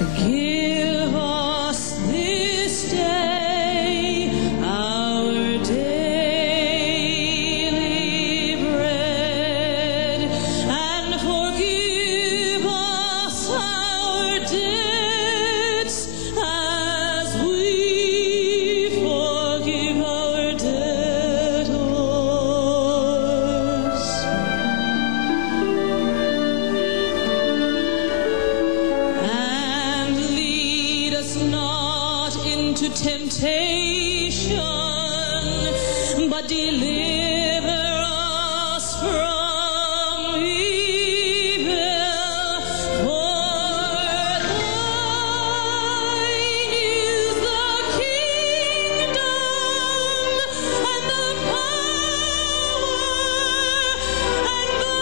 Give us this day our daily bread, and forgive us our debts as we forgive our debtors. And lead us not into temptation, but deliver us from evil. For thine is the kingdom, and the power, and the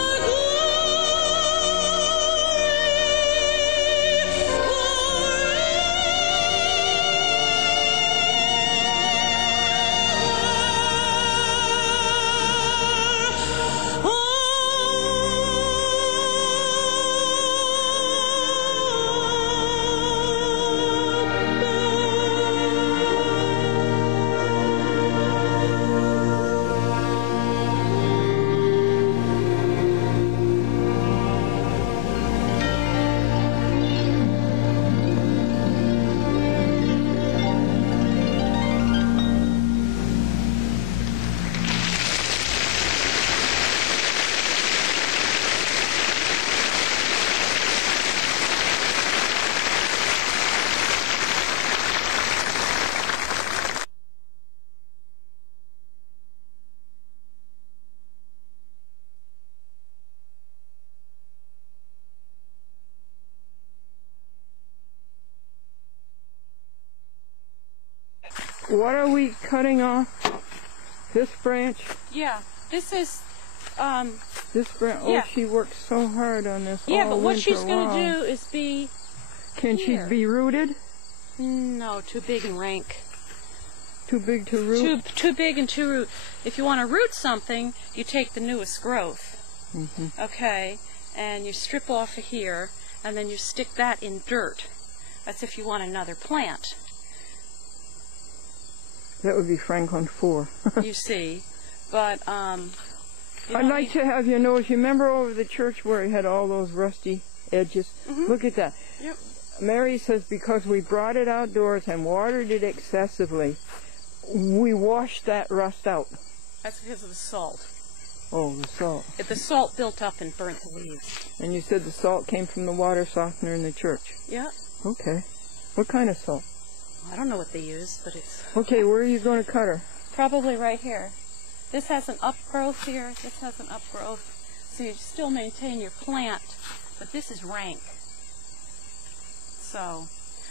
What are we cutting off? This branch? Yeah, this is, This branch? Yeah. Oh, she worked so hard on this yeah, all but what she's winter going to long. do is be, Can here. she be rooted? no, too big and rank. Too big to root? Too big and too root. If you want to root something, you take the newest growth, okay, and you strip off of here, and then you stick that in dirt. That's if you want another plant, That would be Franklin 4. you see. But, you I'd don't like need- to have you notice, you remember over the church where he had all those rusty edges? Look at that. Yep. Mary says because we brought it outdoors and watered it excessively, we washed that rust out. That's because of the salt. Oh, the salt. If the salt built up and burnt the leaves. And you said the salt came from the water softener in the church. Yeah. Okay. What kind of salt? I don't know what they use, but it's Okay, where are you going to cut her? probably right here. This has an upgrowth here. This has an upgrowth. So you still maintain your plant, but this is rank. So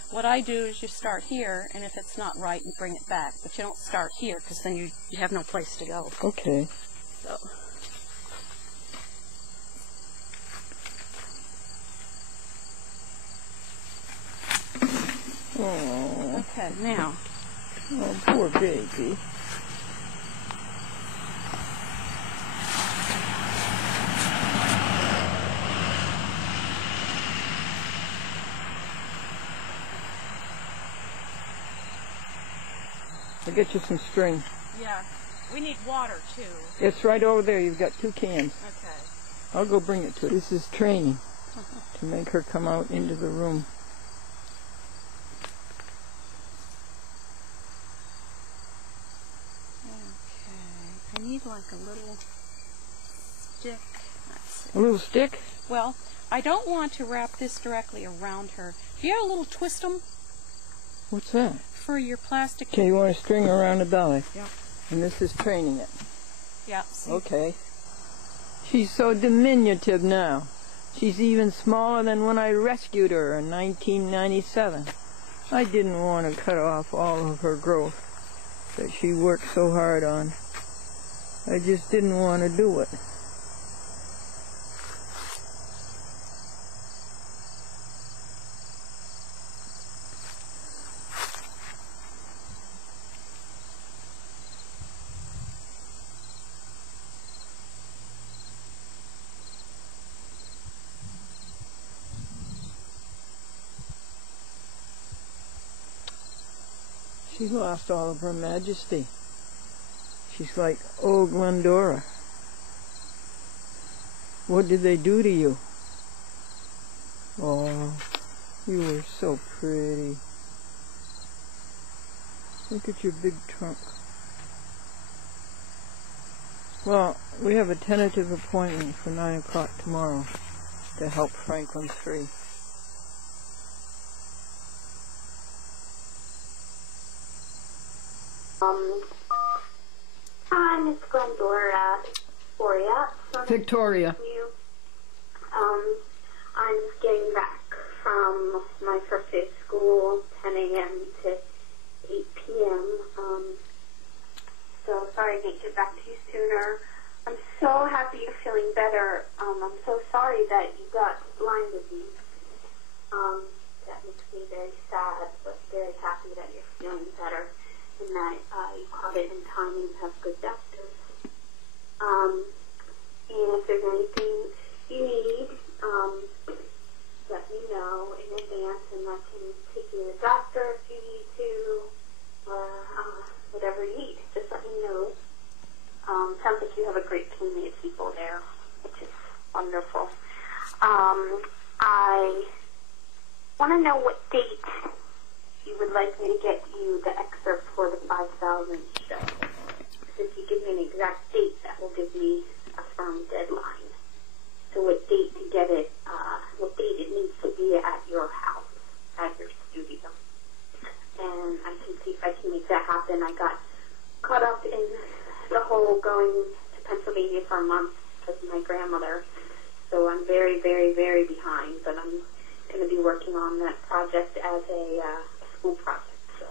what I do is you start here, and if it's not right, you bring it back. But you don't start here, because then you have no place to go. Okay. So. Oh, Okay, now. oh, poor baby. I'll get you some string. Yeah, we need water too. It's right over there. You've got 2 cans. Okay. I'll go bring it to her. This is training to make her come out into the room. Okay. I need like a little stick. Let's see. A little stick? Well, I don't want to wrap this directly around her. Do you have a little twist-em What's that? for your plastic? Okay, you want a string around the belly. Yeah. And this is training it. Yeah. See? Okay. She's so diminutive now. She's even smaller than when I rescued her in 1997. I didn't want to cut off all of her growth that she worked so hard on. I just didn't want to do it. She lost all of her majesty. She's like old Glendora. What did they do to you? Oh, you were so pretty. Look at your big trunk. Well, we have a tentative appointment for 9 o'clock tomorrow to help Franklin free. Hi, Miss Glendora. Victoria. I'm just getting back from my first day of school, 10 a.m. to 8 p.m. So sorry I didn't get back to you sooner. I'm so happy you're feeling better. I'm so sorry that you got Lyme disease. That makes me very sad, but very happy that you're feeling better and that you caught it in time and have good doctors. And if there's anything you need, let me know in advance and I can take you to the doctor if you need to, or whatever you need. Just let me know. Sounds like you have a great community of people there, which is wonderful. I want to know what date you would like me to get you the excerpt for the 5,000 show. If you give me an exact date, that will give me a firm deadline. So what date to get it, what date it needs to be at your house, at your studio. And I can see if I can make that happen. I got caught up in the whole going to Pennsylvania for a month because of my grandmother. So I'm very, very, very behind, but I'm going to be working on that project as a school project. So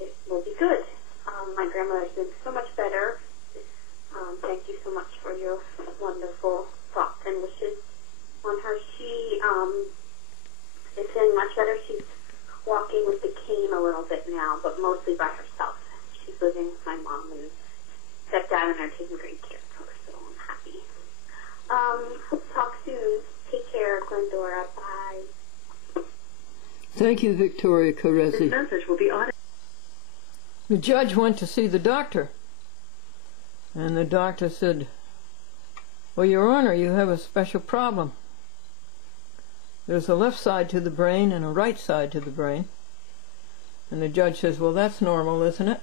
it will be good. My grandmother's been so much better. Thank you so much for your wonderful thoughts and wishes on her. She is feeling much better. She's walking with the cane a little bit now, but mostly by herself. She's living with my mom and stepdad and are taking great care of her, so I'm happy. Talk soon. Take care, Glendora. Bye. Thank you, Victoria Carezzi. This message will be audited. The judge went to see the doctor, and the doctor said, well, Your Honor, you have a special problem. There's a left side to the brain and a right side to the brain. And the judge says, well, that's normal, isn't it?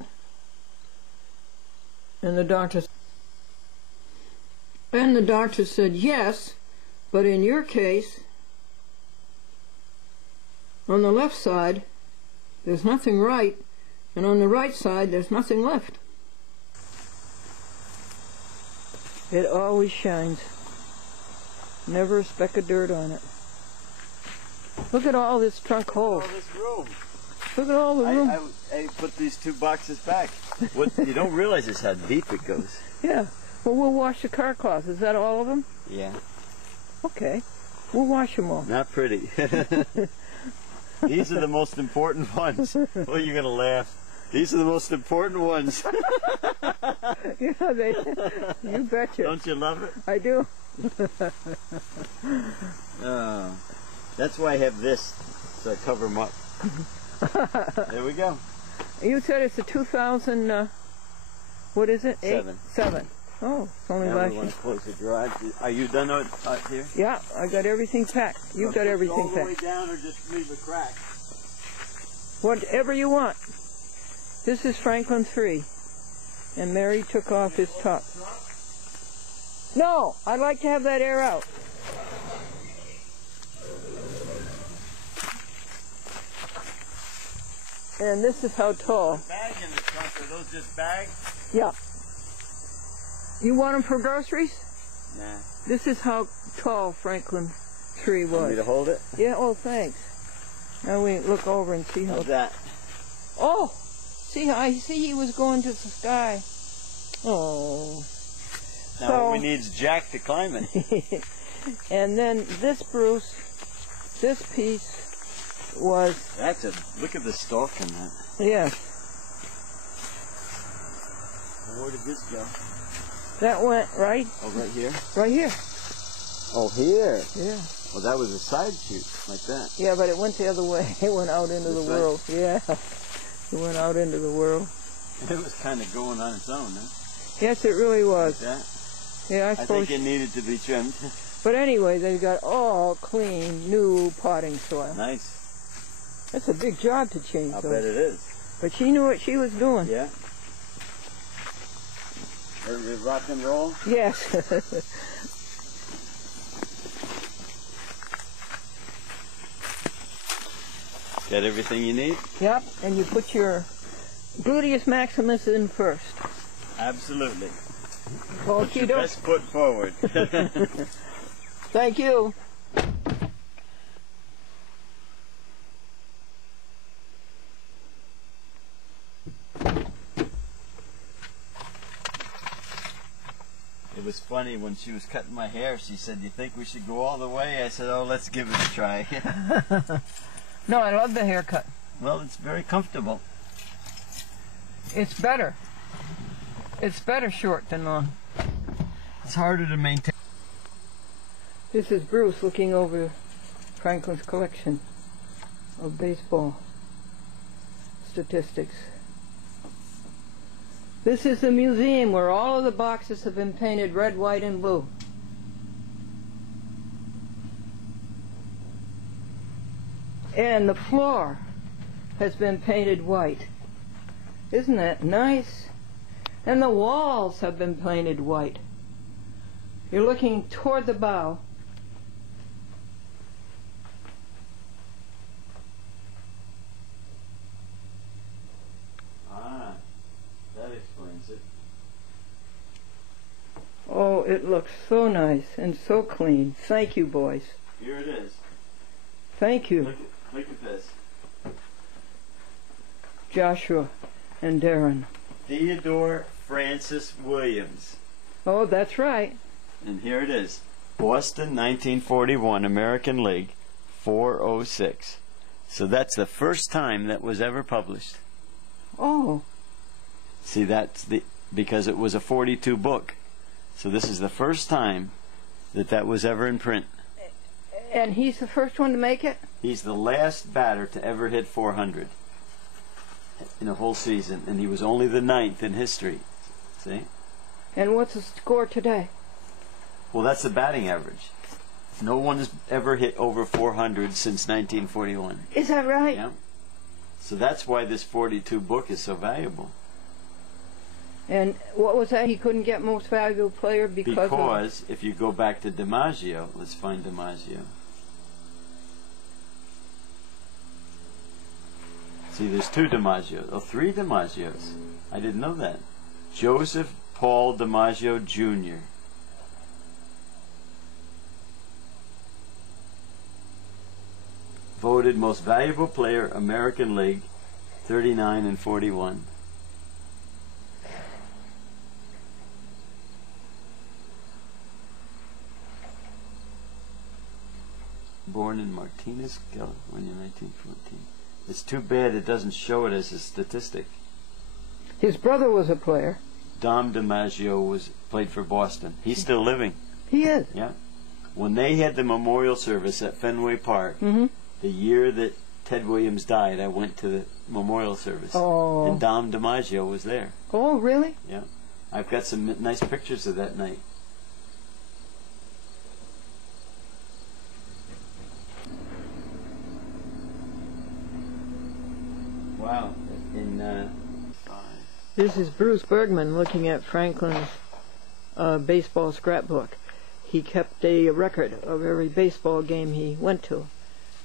And the doctor said, yes, but in your case, on the left side, there's nothing right, and on the right side, there's nothing left. It always shines. Never a speck of dirt on it. Look at all this trunk hole. All this room. Look at all the room. I put these 2 boxes back. What you don't realize is how deep it goes. Yeah. Well, we'll wash the car cloths. Is that all of them? Yeah. Okay. We'll wash them all. Not pretty. These are the most important ones. Well, you're going to laugh. These are the most important ones. Yeah, you betcha. Don't you love it? I do. Oh, that's why I have this, so I cover them up. There we go. You said it's a 2000, what is it? 7. 7. Oh, it's only Now last we want year. to close the garage. Are you done out here? Yeah, I got everything packed. You've got everything all the way packed. down or just leave a crack? Whatever you want. This is Franklin 3. And Mary took off his top. No, I'd like to have that air out. And this is how tall. The bag in the trunk, are those just bags? Yeah. You want them for groceries? Nah. This is how tall Franklin 3 Want me was. to hold it? Yeah, oh, thanks. Now we look over and see how... How's that? Oh! See, I see he was going to the sky. Oh. Now what we need is Jack to climb it. And then this, Bruce, this piece was... That's look at the stalk in that. Yes. Where did this go? That went right... Oh, right here? Right here. Oh, here? Yeah. Well, that was a side shoot, like that. Yeah, but it went the other way. It went out into This the way? world. Yeah. He went out into the world. It was kind of going on its own, huh? Yes, it really was. Like that. Yeah, I I suppose. think it needed to be trimmed. But anyway, they got all clean, new potting soil. Nice. That's a big job to change I'll those. bet it is. But she knew what she was doing. Yeah. Rock and roll? Yes. Got everything you need? Yep, and you put your gluteus maximus in first. Absolutely. Put Your best foot forward. Thank you. It was funny when she was cutting my hair. She said, "You think we should go all the way?" I said, "Oh, let's give it a try." No, I love the haircut. Well, it's very comfortable. It's better. It's better short than long. It's harder to maintain. This is Bruce looking over Franklin's collection of baseball statistics. This is the museum where all of the boxes have been painted red, white, and blue. And the floor has been painted white. Isn't that nice? And the walls have been painted white. You're looking toward the bow. Ah, that explains it. Oh, it looks so nice and so clean. Thank you, boys. Here it is. Thank you, Look at this. Joshua and Darren. Theodore Francis Williams. Oh, that's right. And here it is. Boston, 1941, American League, 406. So that's the first time that was ever published. Oh, See, that's because it was a 42 book. So this is the first time that was ever in print. and he's the first one to make it? He's the last batter to ever hit 400 in a whole season, and he was only the 9th in history. See? And what's the score today? Well, that's the batting average. No one has ever hit over 400 since 1941. Is that right? Yeah. So that's why this 42 book is so valuable. And what was that? He couldn't get most valuable player Because if you go back to DiMaggio, let's find DiMaggio. See, there's 2 DiMaggios. Oh, 3 DiMaggios. I didn't know that. Joseph Paul DiMaggio Jr. Voted most valuable player, American League, 39 and 41. Born in Martinez, California, 1914. It's too bad it doesn't show it as a statistic. his brother was a player. Dom DiMaggio played for Boston. He's still living. He is. Yeah. When they had the memorial service at Fenway Park, Mm-hmm. the year that Ted Williams died, I went to the memorial service. Oh. And Dom DiMaggio was there. Oh, really? Yeah. I've got some nice pictures of that night. Wow. This is Bruce Bergman looking at Franklin's baseball scrapbook. He kept a record of every baseball game he went to.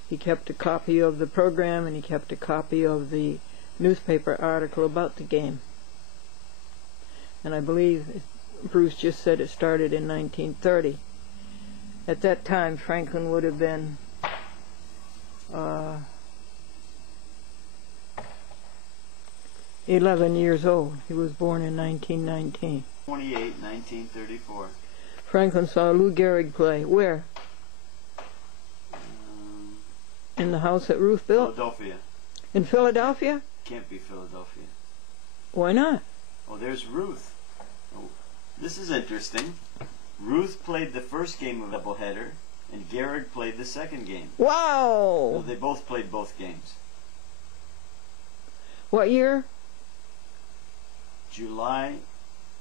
He kept a copy of the program, and he kept a copy of the newspaper article about the game. And I believe Bruce just said it started in 1930. At that time, Franklin would have been 11 years old. He was born in 1919. 28, 1934. Franklin saw Lou Gehrig play. Where? In the house that Ruth built? Philadelphia. In Philadelphia? Can't be Philadelphia. Why not? Oh, there's Ruth. Oh, this is interesting. Ruth played the first game of the doubleheader, and Gehrig played the second game. So Wow! they both played both games. What year? July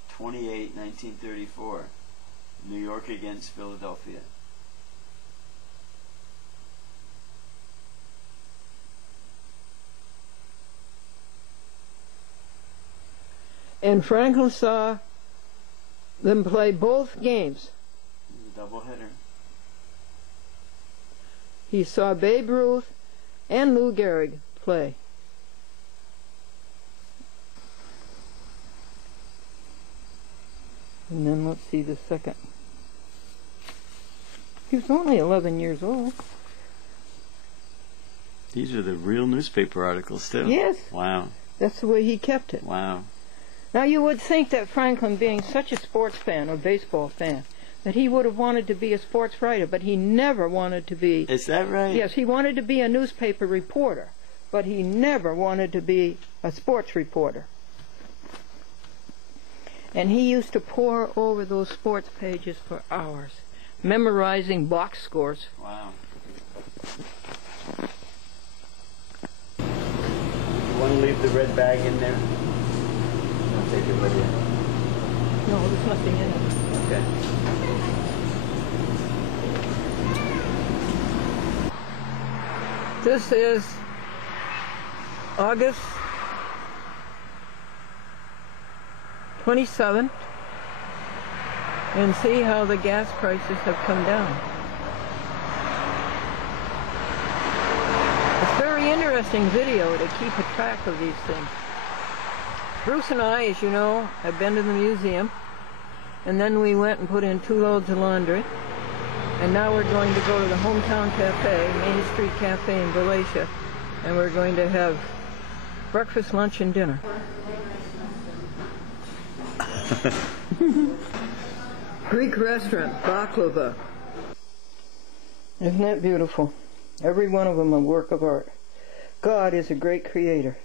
28, 1934. New York against Philadelphia. And Franklin saw them play both games. It was a doubleheader. He saw Babe Ruth and Lou Gehrig play. And then let's see the second. He was only 11 years old. These are the real newspaper articles still. Yes. Wow. That's the way he kept it. Wow. Now you would think that Franklin, being such a sports fan, or baseball fan, that he would have wanted to be a sports writer, but he never wanted to be... Is that right? Yes, he wanted to be a newspaper reporter, but he never wanted to be a sports reporter. And he used to pore over those sports pages for hours, memorizing box scores. Wow. You want to leave the red bag in there? I'll take it with you. No, there's nothing in it. Okay. This is August 27th, and see how the gas prices have come down. It's very interesting video to keep a track of these things. Bruce and I, as you know, have been to the museum, and then we went and put in 2 loads of laundry, and now we're going to go to the Hometown Cafe, Main Street Cafe in Galatia, and we're going to have breakfast, lunch, and dinner. Greek restaurant, baklava. Isn't that beautiful? Every one of them a work of art. God is a great creator.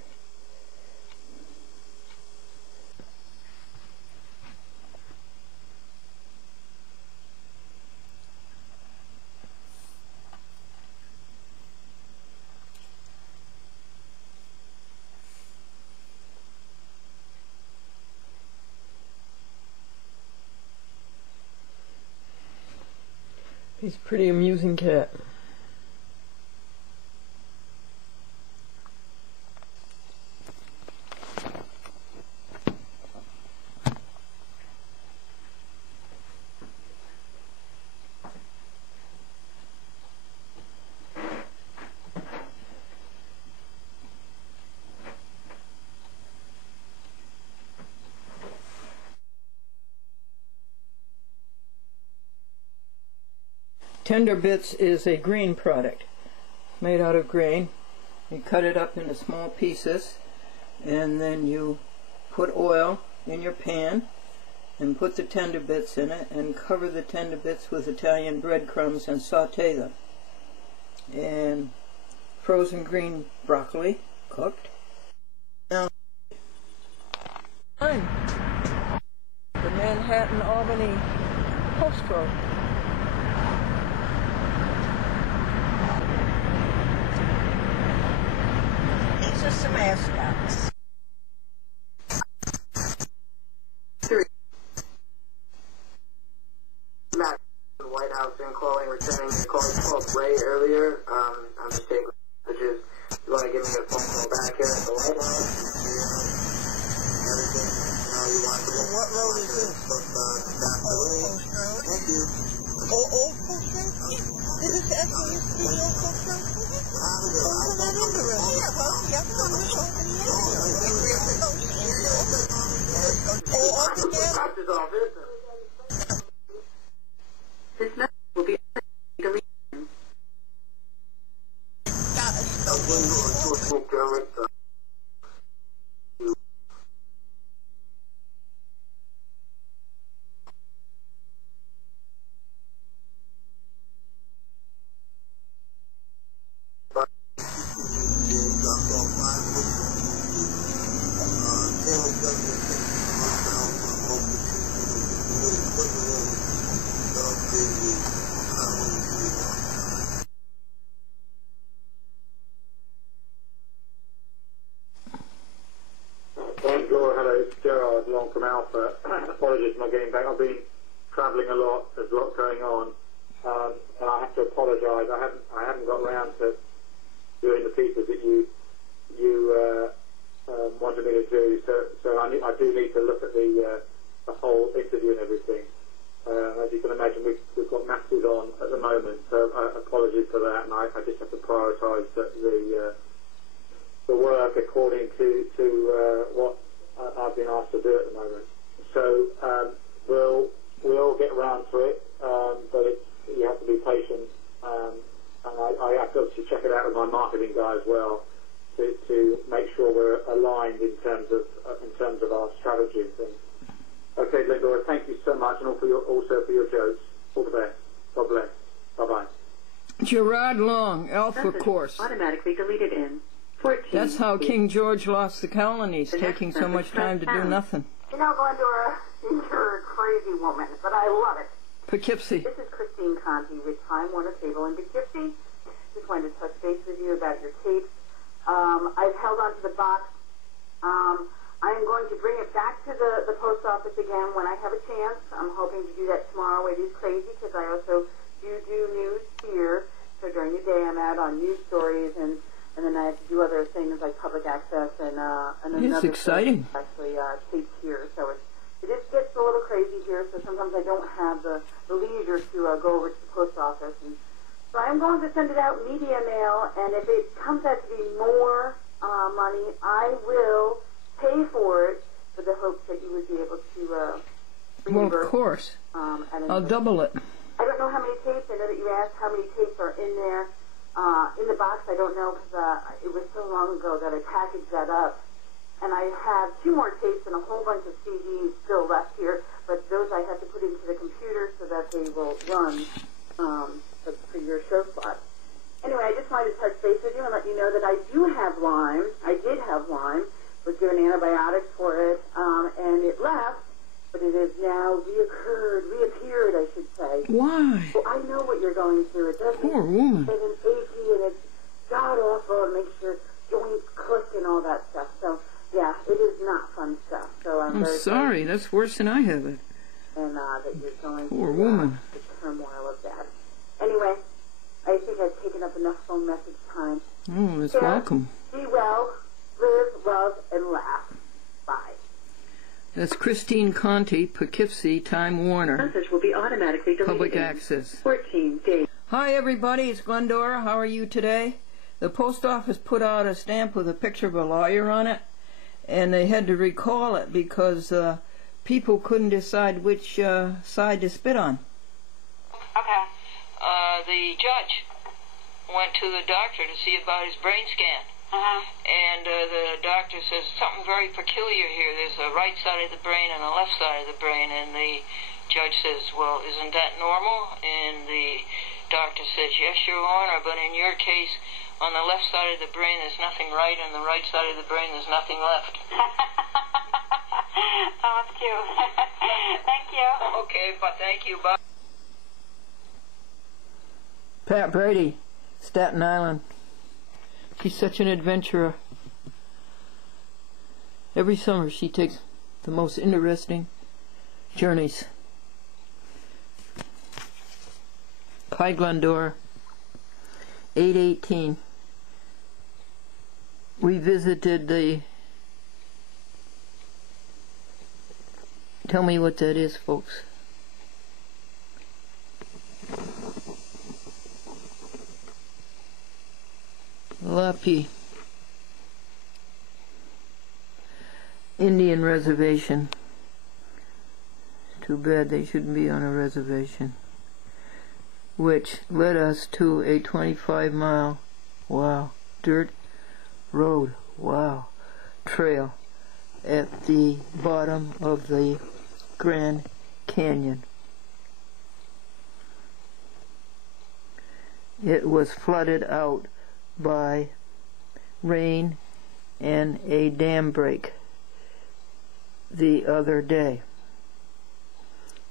He's a pretty amusing cat. Tender Bits is a grain product made out of grain. You cut it up into small pieces, and then you put oil in your pan and put the tender bits in it and cover the tender bits with Italian breadcrumbs and saute them. And frozen green broccoli, cooked. Now, the Manhattan Albany Post Road. These are some mascots. Matt, the White House and calling, returning the call. You called Ray earlier. I'm just taking messages. You want to give me a phone call back here at the White House? Everything. You want to What road is this? Thank you. Old Post Road? Is this actually the Old Post Road? Oh, that is the road. Yeah, well, yes, I'm just opening it. Oh, up again? Doctor's office. This message will be deleted. Alpha. Apologies for not getting back. I've been travelling a lot. There's a lot going on, and I have to apologise. I haven't got around to doing the pieces that you wanted me to do. So I do need to look at the whole interview and everything. As you can imagine, we've got masses on at the moment, so apologies for that, and I just have to prioritise the work according to what I've been asked to do at the moment. So we'll get around to it, but you have to be patient, and I have to obviously check it out with my marketing guy as well to make sure we're aligned in terms of our strategy and things. Okay, Glendora, thank you so much, and also for your jokes. All the best. God bless. Bye-bye. Gerard Long, Alpha Course. Automatically deleted in 14. That's how King George lost the colonies, taking so much time to do nothing. You know, Glendora, you're a crazy woman, but I love it. Poughkeepsie. This is Christine Conti with Time Warner Cable in Poughkeepsie. Just wanted to touch base with you about your tapes. I've held on to the box. I am going to bring it back to the post office again when I have a chance. I'm hoping to do that tomorrow. It is crazy because I also do news here. So during the day I'm out on news stories, and then I have to do other things like public access and it's exciting. Actually tapes here. So it just gets a little crazy here. So sometimes I don't have the leisure to go over to the post office. And so I'm going to send it out media mail, and if it comes out to be more money, I will pay for it for the hopes that you would be able to reimburse. Well, of course. I'll double it. I don't know how many tapes. I know that you asked how many tapes are in there. In the box, I don't know because it was so long ago that I packaged that up. And I have 2 more tapes and a whole bunch of CDs still left here, but those I have to put into the computer so that they will run for your show slot. Anyway, I just wanted to touch base with you and let you know that I do have Lyme. I did have Lyme. Was given antibiotics for it, and it left, but it has now reappeared, I should say. Why? Well, I know what you're going through. It doesn't. Poor woman. It's an achy, and it's god-awful, and makes your joints click and all that stuff. So, yeah, it is not fun stuff. So I'm very sorry. That's worse than I have it. And that you're going Poor through woman. The turmoil of that. Anyway, I think I've taken up enough phone message time. Oh, it's welcome. Be well. Live, love, and laugh. Bye. That's Christine Conti, Poughkeepsie, Time Warner. Message will be automatically deleted. Public access. 14 days. Hi, everybody. It's Glendora. How are you today? The post office put out a stamp with a picture of a lawyer on it, and they had to recall it because people couldn't decide which side to spit on. Okay. The judge went to the doctor to see about his brain scan. And the doctor says something very peculiar here. There's a right side of the brain and a left side of the brain. And the judge says, well, isn't that normal? And the doctor says, yes, Your Honor, but in your case, on the left side of the brain there's nothing right, and the right side of the brain there's nothing left. Oh, that's cute. Thank you. Okay, but thank you. Bye. Pat Brady, Staten Island. She's such an adventurer. Every summer she takes the most interesting journeys. Hi, Glendora. 818. We visited the... Tell me what that is, folks. Lapi Indian Reservation. Too bad they shouldn't be on a reservation. Which led us to a 25-mile, wow, dirt road, wow, trail at the bottom of the Grand Canyon. It was flooded out by rain and a dam break the other day.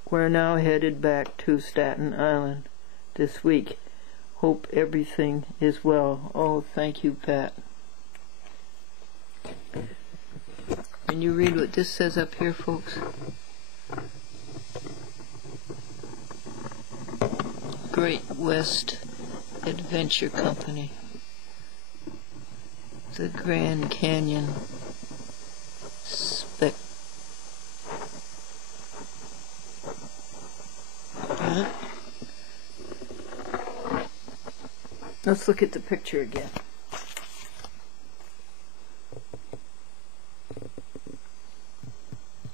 We're now headed back to Staten Island this week. Hope everything is well. Oh, thank you, Pat. Can you read what this says up here, folks? Great West Adventure Company. The Grand Canyon Spec. Let's look at the picture again.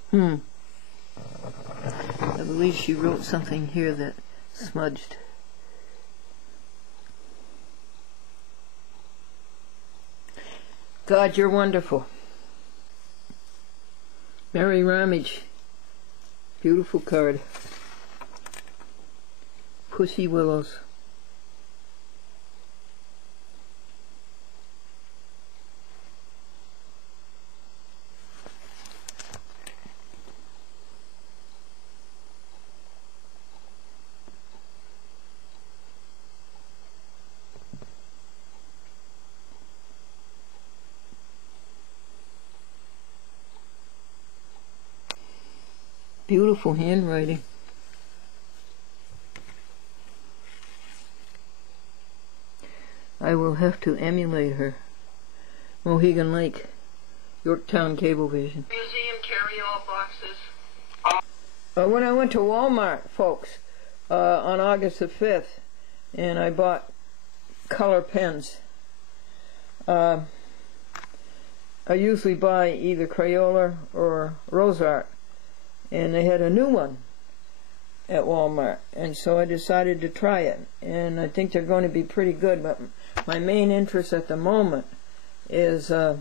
I believe she wrote something here that smudged. God, you're wonderful. Mary Ramage. Beautiful card. Pussy Willows. Beautiful handwriting. I will have to emulate her. Mohegan Lake, Yorktown Cablevision. Museum carry-all boxes. When I went to Walmart, folks, on August the 5th, and I bought color pens. I usually buy either Crayola or Rosart, and they had a new one at Walmart, and so I decided to try it, and I think they're going to be pretty good. But my main interest at the moment is I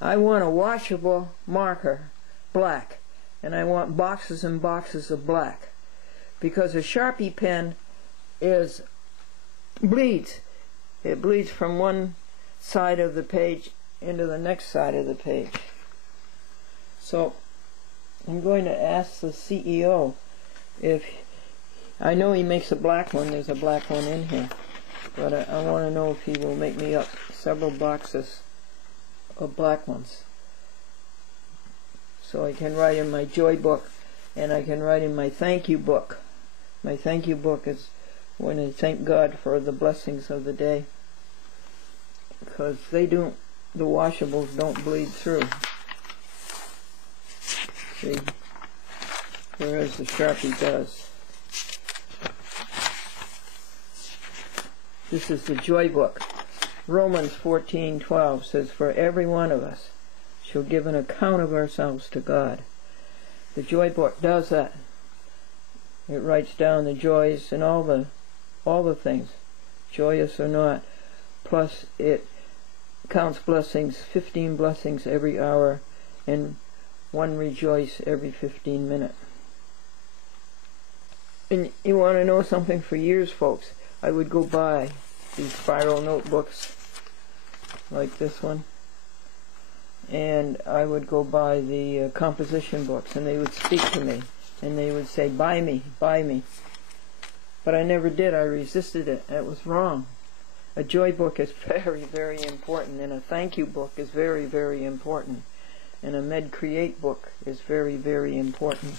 want a washable marker, black, and I want boxes and boxes of black, because a Sharpie pen bleeds. It bleeds from one side of the page into the next side of the page. So I'm going to ask the CEO if, I know he makes a black one, there's a black one in here, but I want to know if he will make me up several boxes of black ones, so I can write in my joy book, and I can write in my thank you book. My thank you book is when I thank God for the blessings of the day, because the washables don't bleed through. See? Whereas the Sharpie does. This is the joy book. Romans 14:12 says, "For every one of us shall give an account of ourselves to God." The joy book does that. It writes down the joys and all the things, joyous or not. Plus it counts blessings, 15 blessings every hour, and one rejoice every 15 minutes. And you want to know something? For years, folks, I would go buy these spiral notebooks like this one, and I would go buy the composition books, and they would speak to me, and they would say, buy me, buy me. But I never did. I resisted it. It was wrong. A joy book is very, very important, and a thank you book is very, very important, and a Med Create book is very, very important.